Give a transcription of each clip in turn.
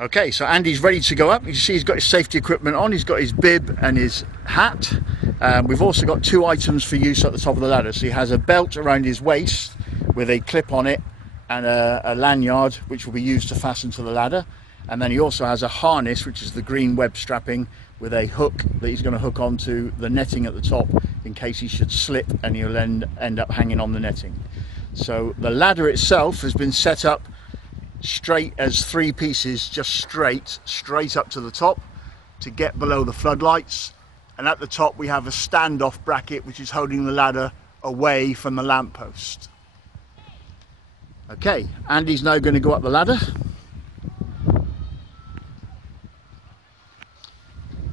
Okay, so Andy's ready to go up. You can see he's got his safety equipment on. He's got his bib and his hat. We've also got two items for use at the top of the ladder. So he has a belt around his waist with a clip on it and a lanyard which will be used to fasten to the ladder. And then he also has a harness, which is the green web strapping, with a hook that he's going to hook onto the netting at the top in case he should slip and he'll end up hanging on the netting. So the ladder itself has been set up straight as three pieces, just straight up to the top to get below the floodlights. And at the top we have a standoff bracket which is holding the ladder away from the lamppost. Okay, Andy's now going to go up the ladder.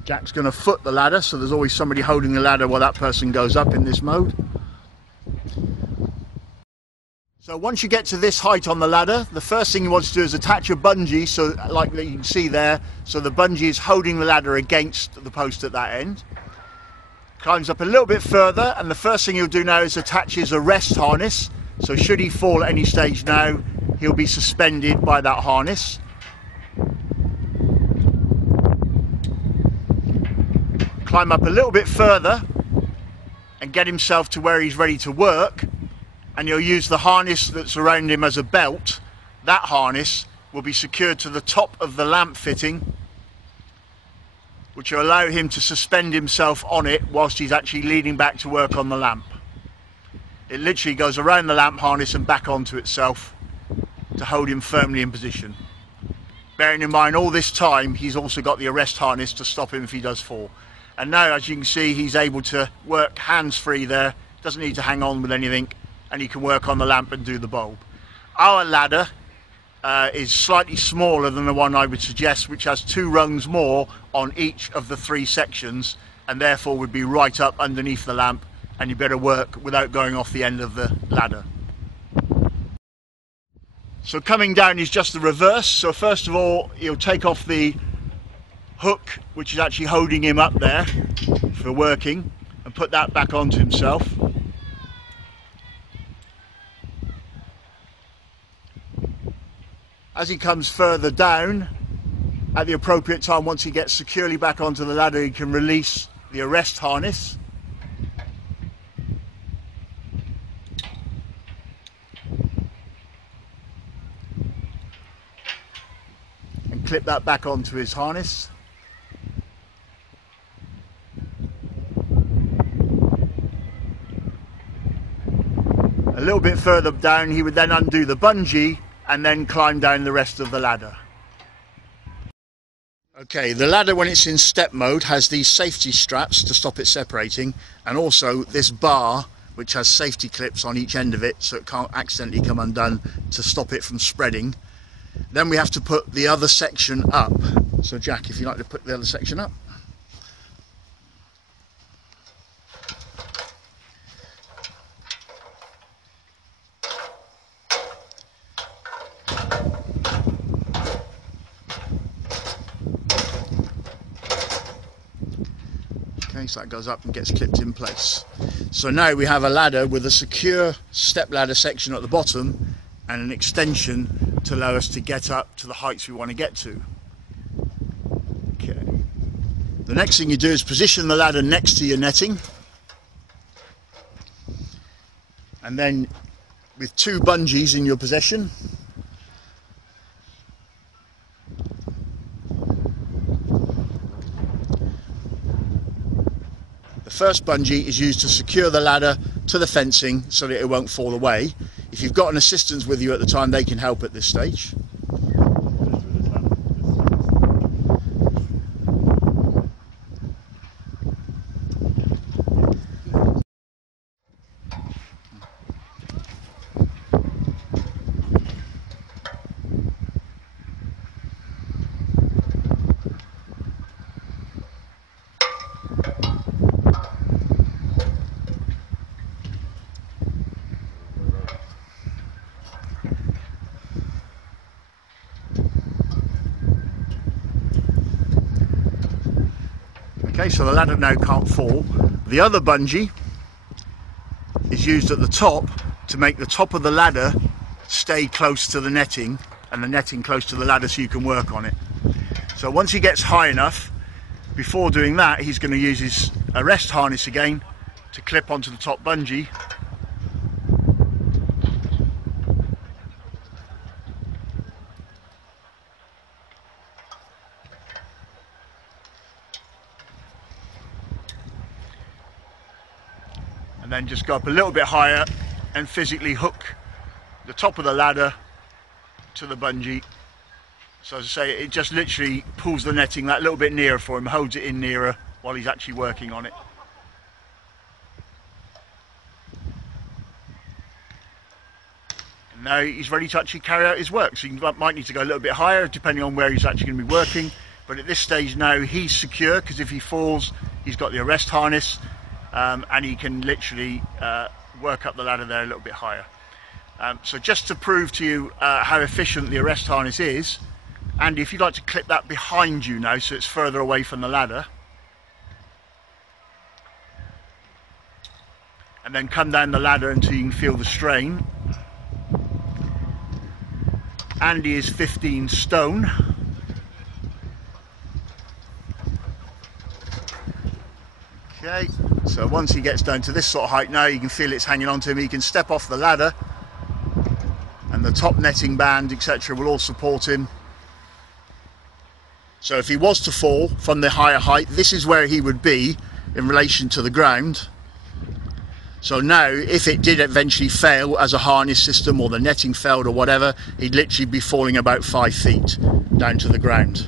Jack's going to foot the ladder, so there's always somebody holding the ladder while that person goes up in this mode. So once you get to this height on the ladder, the first thing you want to do is attach a bungee, so like you can see there, so the bungee is holding the ladder against the post at that end. Climbs up a little bit further, and the first thing he'll do now is attach his arrest harness, so should he fall at any stage now, he'll be suspended by that harness. Climb up a little bit further and get himself to where he's ready to work, and he'll use the harness that's around him as a belt. That harness will be secured to the top of the lamp fitting, which will allow him to suspend himself on it whilst he's actually leaning back to work on the lamp. It literally goes around the lamp harness and back onto itself to hold him firmly in position. Bearing in mind all this time he's also got the arrest harness to stop him if he does fall. And now, as you can see, he's able to work hands-free there, doesn't need to hang on with anything, and he can work on the lamp and do the bulb. Our ladder is slightly smaller than the one I would suggest, which has 2 rungs more on each of the 3 sections, and therefore would be right up underneath the lamp, and you better work without going off the end of the ladder. So coming down is just the reverse. So first of all, he'll take off the hook which is actually holding him up there for working and put that back onto himself. As he comes further down, at the appropriate time, once he gets securely back onto the ladder, he can release the arrest harness. And clip that back onto his harness. A little bit further down, he would then undo the bungee and then climb down the rest of the ladder. Okay, the ladder when it's in step mode has these safety straps to stop it separating, and also this bar which has safety clips on each end of it so it can't accidentally come undone to stop it from spreading. Then we have to put the other section up. So Jack, if you'd like to put the other section up. Okay, so that goes up and gets clipped in place. So now we have a ladder with a secure step ladder section at the bottom and an extension to allow us to get up to the heights we want to get to. Okay. The next thing you do is position the ladder next to your netting, and then with 2 bungees in your possession, the first bungee is used to secure the ladder to the fencing so that it won't fall away. If you've got an assistant with you at the time, they can help at this stage. Okay, so the ladder now can't fall. The other bungee is used at the top to make the top of the ladder stay close to the netting and the netting close to the ladder so you can work on it. So once he gets high enough, before doing that, he's going to use his arrest harness again to clip onto the top bungee. And then just go up a little bit higher and physically hook the top of the ladder to the bungee. So as I say, it just literally pulls the netting that little bit nearer for him, holds it in nearer while he's actually working on it. And now he's ready to actually carry out his work. So you might need to go a little bit higher depending on where he's actually going to be working. But at this stage now he's secure, because if he falls, he's got the arrest harness, and he can literally work up the ladder there a little bit higher. So just to prove to you how efficient the arrest harness is, and if you'd like to clip that behind you now so it's further away from the ladder, and then come down the ladder until you can feel the strain. Andy is 15 stone. Okay, so once he gets down to this sort of height now, you can feel it's hanging on to him. He can step off the ladder and the top netting band, etc., will all support him. So if he was to fall from the higher height, this is where he would be in relation to the ground. So now, if it did eventually fail as a harness system, or the netting failed or whatever, he'd literally be falling about 5 feet down to the ground.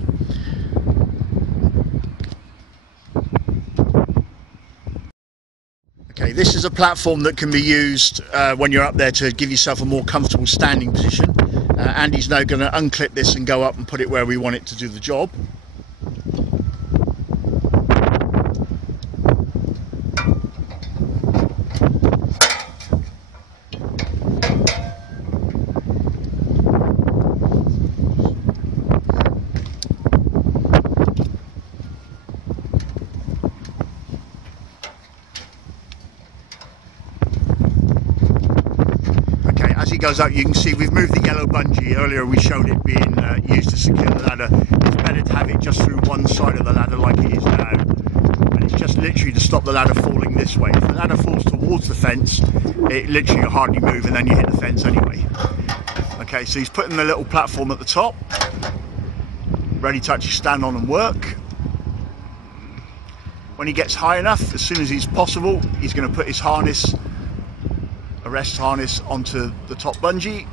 Okay, this is a platform that can be used when you're up there to give yourself a more comfortable standing position. Andy's now going to unclip this and go up and put it where we want it to do the job. As he goes up, you can see we've moved the yellow bungee. Earlier we showed it being used to secure the ladder. It's better to have it just through one side of the ladder like it is now, and it's just literally to stop the ladder falling this way. If the ladder falls towards the fence, it literally hardly move, and then you hit the fence anyway. Okay, so he's putting the little platform at the top, ready to actually stand on and work. When he gets high enough, as soon as it's possible, he's going to put his harness, arrest harness, onto the top bungee.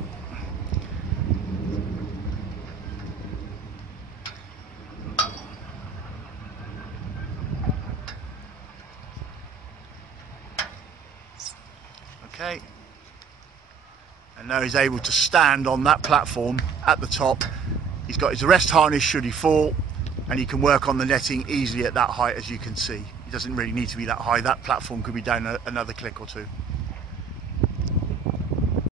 Okay, and now he's able to stand on that platform at the top. He's got his arrest harness should he fall, and he can work on the netting easily at that height. As you can see, he doesn't really need to be that high. That platform could be down another click or two.